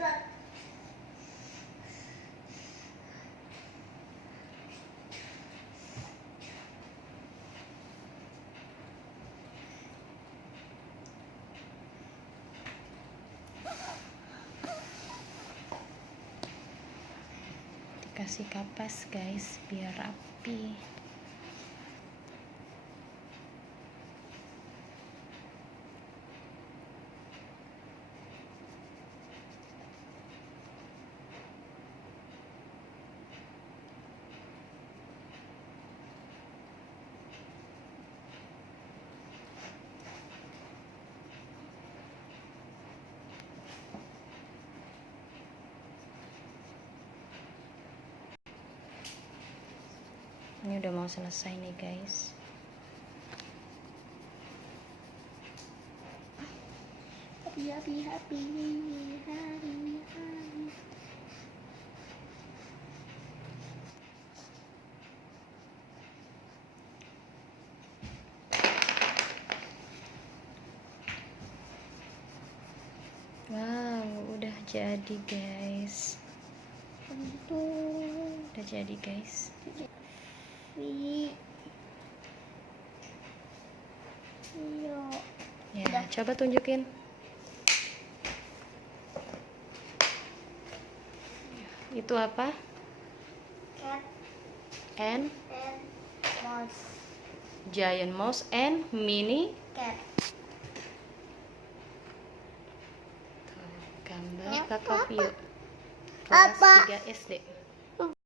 Kasih kapas guys biar rapi. Ini udah mau selesai nih guys. Happy. Wow, udah jadi guys. Udah jadi guys. Ya, Udah. coba tunjukin. Itu apa? Cat And and mouse. giant mouse and mini Cat. gambar kakak Vio Apa? kelas 3 SD.